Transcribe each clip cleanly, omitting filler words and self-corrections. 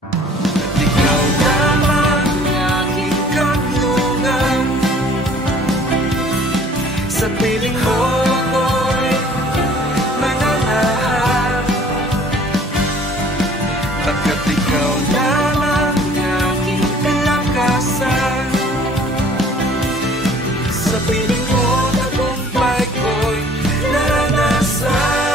Ikaw lamang aking kanlungan, sa piling mo ako'y mananahan, pagkat ikaw lamang aking kalakasan. Sa piling mo tagumpay ko'y naranasan.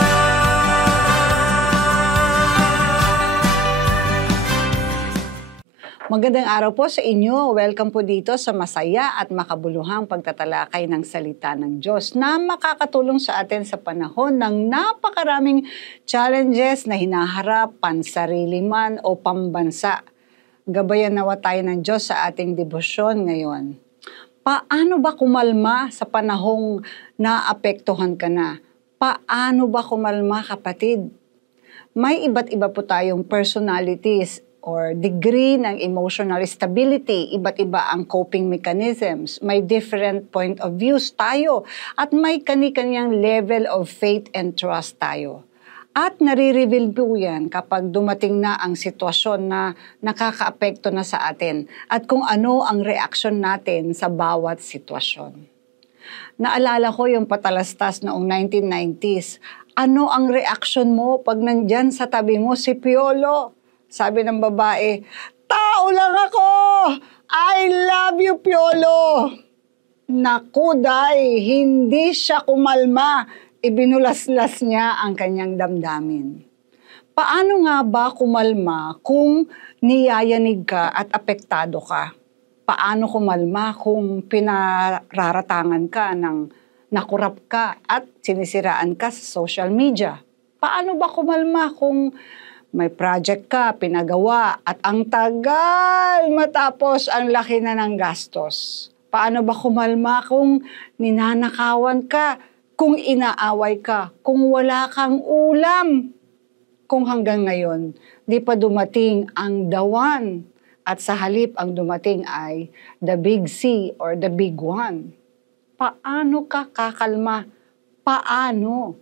Magandang araw po sa inyo. Welcome po dito sa masaya at makabuluhang pagtatalakay ng salita ng Diyos na makakatulong sa atin sa panahon ng napakaraming challenges na hinaharap, pansarili man o pambansa. Gabayan nawa tayo ng Diyos sa ating debosyon ngayon. Paano ba kumalma sa panahong naapektuhan ka na? Paano ba kumalma, kapatid? May iba't iba po tayong personalities or degree ng emotional stability. Iba't iba ang coping mechanisms. May different point of views tayo. At may kani-kanyang level of faith and trust tayo. At nare-reveal po yan kapag dumating na ang sitwasyon na nakakaapekto na sa atin. At kung ano ang reaksyon natin sa bawat sitwasyon. Naalala ko yung patalastas noong 1990s. Ano ang reaksyon mo pag nandyan sa tabi mo si Piolo? Sabi ng babae, tao lang ako! I love you, Piolo! Naku, day, hindi siya kumalma. Ibinulaslas niya ang kanyang damdamin. Paano nga ba kumalma kung niyayanig ka at apektado ka? Paano kumalma kung pinararatangan ka ng nakurap ka at sinisiraan ka sa social media? Paano ba kumalma kung may project ka, pinagawa, at ang tagal matapos ang laki na ng gastos? Paano ba kumalma kung ninanakawan ka, kung inaaway ka, kung wala kang ulam? Kung hanggang ngayon, di pa dumating ang dawan, at sa halip ang dumating ay the big C or the big one. Paano ka kakalma? Paano?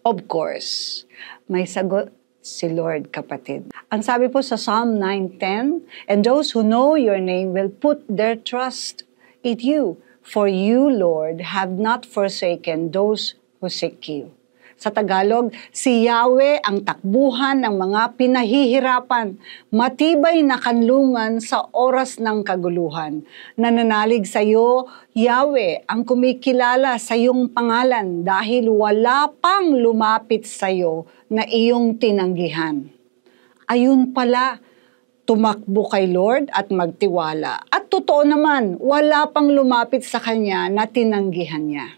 Of course, may sagot si Lord, kapatid. Ang sabi po sa Psalm 9:10, and those who know your name will put their trust in you. For you, Lord, have not forsaken those who seek you. Sa Tagalog, si Yahweh ang takbuhan ng mga pinahihirapan, matibay na kanlungan sa oras ng kaguluhan. Nananalig sa iyo, Yahweh, ang kumikilala sa iyong pangalan dahil wala pang lumapit sa iyo na iyong tinanggihan. Ayun pala, tumakbo kay Lord at magtiwala. At totoo naman, wala pang lumapit sa Kanya na tinanggihan niya.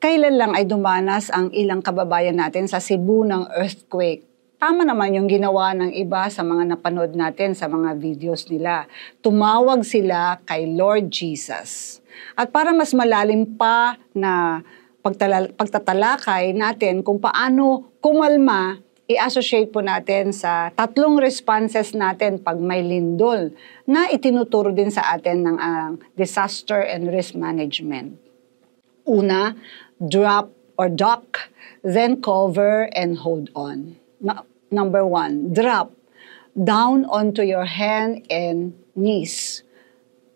Kailan lang ay dumanas ang ilang kababayan natin sa Cebu ng earthquake? Tama naman yung ginawa ng iba sa mga napanood natin sa mga videos nila. Tumawag sila kay Lord Jesus. At para mas malalim pa na pagtatalakay natin kung paano kumalma, i-associate po natin sa tatlong responses natin pag may lindol na itinuturo din sa atin ng disaster and risk management. Una, drop or duck, then cover and hold on. Number 1, drop down onto your hand and knees.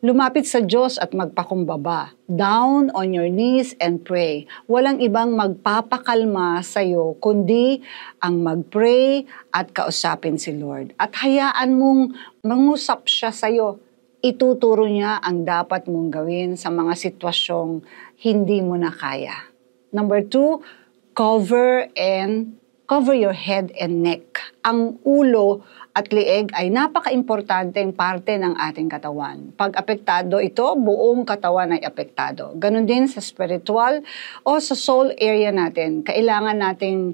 Lumapit sa Diyos at magpakumbaba. Down on your knees and pray. Walang ibang magpapakalma sa iyo kundi ang mag-pray at kausapin si Lord. At hayaan mong mangusap siya sa iyo. Ituturo niya ang dapat mong gawin sa mga sitwasyong hindi mo na kaya. Number 2, cover your head and neck. Ang ulo at lieg ay napaka-importanteng parte ng ating katawan. Pag apektado ito, buong katawan ay apektado. Ganon din sa spiritual o sa soul area natin. Kailangan nating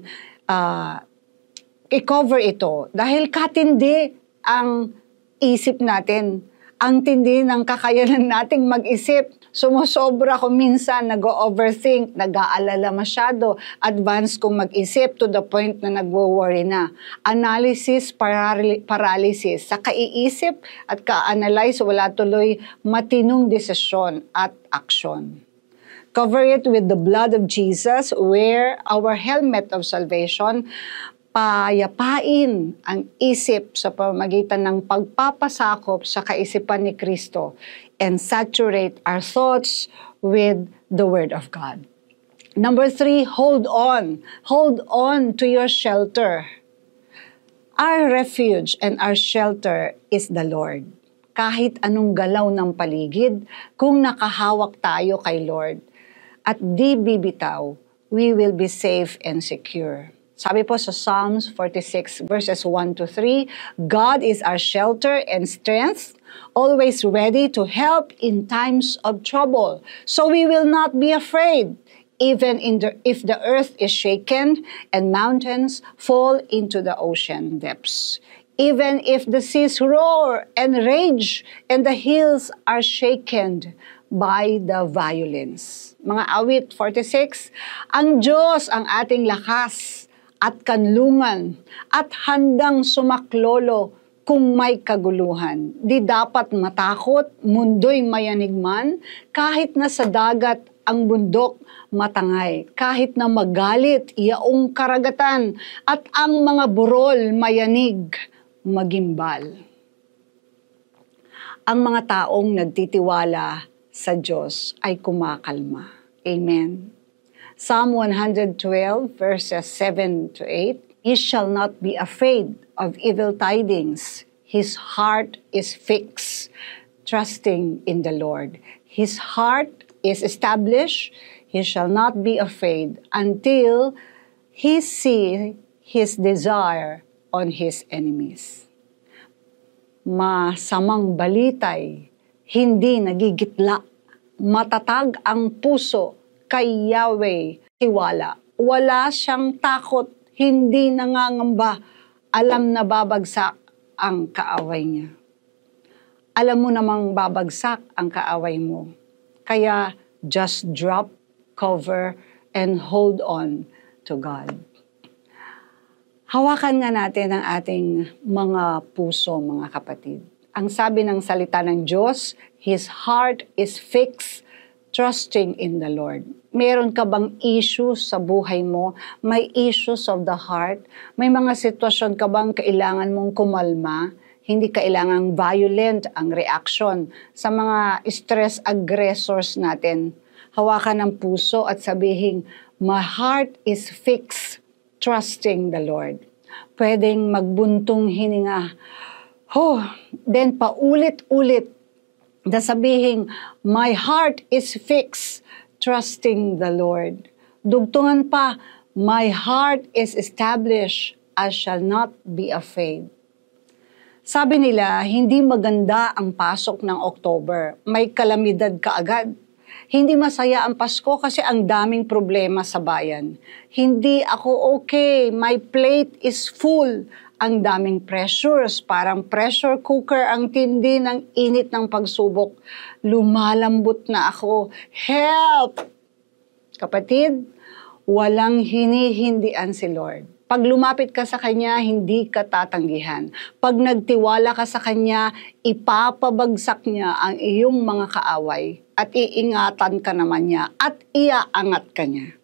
i-cover ito dahil katindi ang isip natin. Ang tindi ng kakayanan nating mag-isip. Sumusobra ko minsan, nag-overthink, nag-aalala masyado, advance kong mag-isip to the point na nagwo-worry na. Analysis, paralysis. Sa kaiisip at ka-analyze, wala tuloy matinong desisyon at aksyon. Cover it with the blood of Jesus, wear our helmet of salvation, payapain ang isip sa pamamagitan ng pagpapasakop sa kaisipan ni Kristo and saturate our thoughts with the Word of God. Number 3, hold on. Hold on to your shelter. Our refuge and our shelter is the Lord. Kahit anong galaw ng paligid, kung nakahawak tayo kay Lord at di bibitaw, we will be safe and secure. Sabi po sa Psalms 46 verses 1 to 3, God is our shelter and strength, always ready to help in times of trouble. So we will not be afraid, even if the earth is shaken and mountains fall into the ocean depths. Even if the seas roar and rage and the hills are shaken by the violence. Mga awit 46, ang Diyos ang ating lakas at kanlungan at handang sumaklolo kung may kaguluhan. Di dapat matakot, mundo'y mayanig man, kahit na sa dagat ang bundok matangay, kahit na magalit yaong karagatan at ang mga burol mayanig magimbal. Ang mga taong nagtitiwala sa Diyos ay kumakalma. Amen. Psalm 112 verses 7 to 8, He shall not be afraid of evil tidings. His heart is fixed, trusting in the Lord. His heart is established. He shall not be afraid until he see his desire on his enemies. Masamang balitay, hindi nagigitla. Matatag ang puso kay Yahweh, tiwala. Wala siyang takot, hindi nangangamba. Alam na babagsak ang kaaway niya. Alam mo namang babagsak ang kaaway mo. Kaya just drop, cover, and hold on to God. Hawakan nga natin ang ating mga puso, mga kapatid. Ang sabi ng salita ng Diyos, His heart is fixed, trusting in the Lord. Meron ka bang issues sa buhay mo? May issues of the heart? May mga sitwasyon ka bang kailangan mong kumalma? Hindi kailangang violent ang reaction sa mga stress aggressors natin. Hawakan ang puso at sabihin, my heart is fixed, trusting the Lord. Pwedeng magbuntong hininga. Then paulit-ulit na sabihin, my heart is fixed, trusting the Lord. Dugtungan pa, my heart is established, I shall not be afraid. Sabi nila, hindi maganda ang pasok ng October. May kalamidad kaagad. Hindi masaya ang Pasko kasi ang daming problema sa bayan. Hindi ako okay, my plate is full. Ang daming pressures, parang pressure cooker ang tindi ng init ng pagsubok. Lumalambot na ako. Help! Kapatid, walang hinihindian si Lord. Pag lumapit ka sa Kanya, hindi ka tatanggihan. Pag nagtiwala ka sa Kanya, ipapabagsak niya ang iyong mga kaaway at iingatan ka naman niya at iaangat ka niya.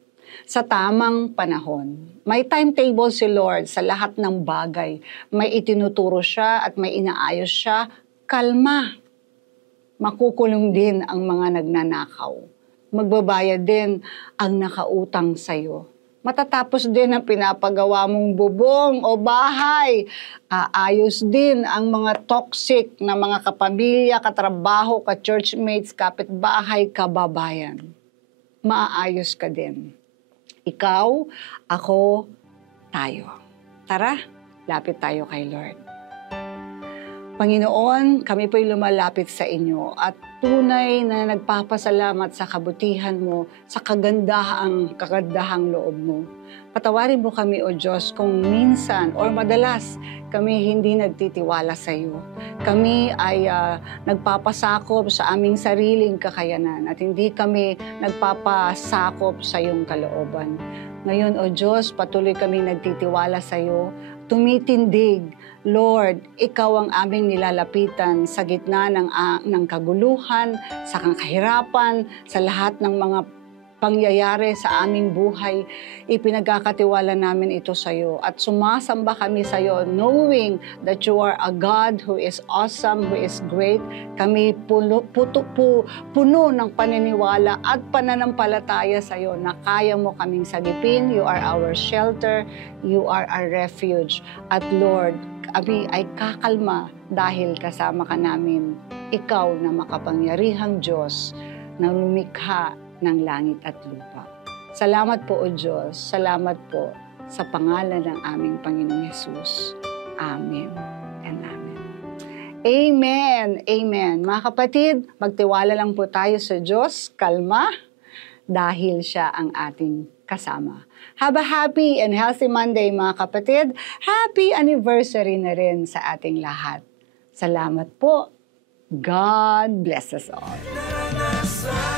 Sa tamang panahon. May timetable si Lord sa lahat ng bagay. May itinuturo siya at may inaayos siya. Kalma. Makukulong din ang mga nagnanakaw. Magbabayad din ang nakautang sa'yo. Matatapos din ang pinapagawa mong bubong o bahay. Aayos din ang mga toxic na mga kapamilya, katrabaho, ka-churchmates, kapitbahay, kababayan. Maayos ka din. Ikaw, ako, tayo. Tara, lapit tayo kay Lord. Panginoon, kami po'y lumalapit sa inyo at tunay na nagpapasalamat sa kabutihan mo, sa kagandahang loob mo. Patawarin mo kami, O Diyos, kung minsan or madalas kami hindi nagtitiwala sa iyo. Kami ay nagpapasakop sa aming sariling kakayanan at hindi kami nagpapasakop sa iyong kalooban. Ngayon, O Diyos, patuloy kami nagtitiwala sa iyo, tumitindig. Lord, Ikaw ang aming nilalapitan sa gitna ng kaguluhan, sa kahirapan, sa lahat ng mga pangyayari sa aming buhay, ipinagkakatiwala namin ito sa iyo. At sumasamba kami sa iyo, knowing that you are a God who is awesome, who is great. Kami puno ng paniniwala at pananampalataya sa iyo na kaya mo kaming sagipin. You are our shelter, you are our refuge. At Lord, kami ay kakalma dahil kasama ka namin. Ikaw na makapangyarihang Diyos na lumikha ng langit at lupa. Salamat po, O Diyos. Salamat po sa pangalan ng aming Panginoong Hesus. Amen and amen. Amen. Amen. Mga kapatid, magtiwala lang po tayo sa Diyos. Kalma dahil siya ang ating kasama. Have a happy and healthy Monday, mga kapatid. Happy anniversary na rin sa ating lahat. Salamat po. God bless us all. Naranasan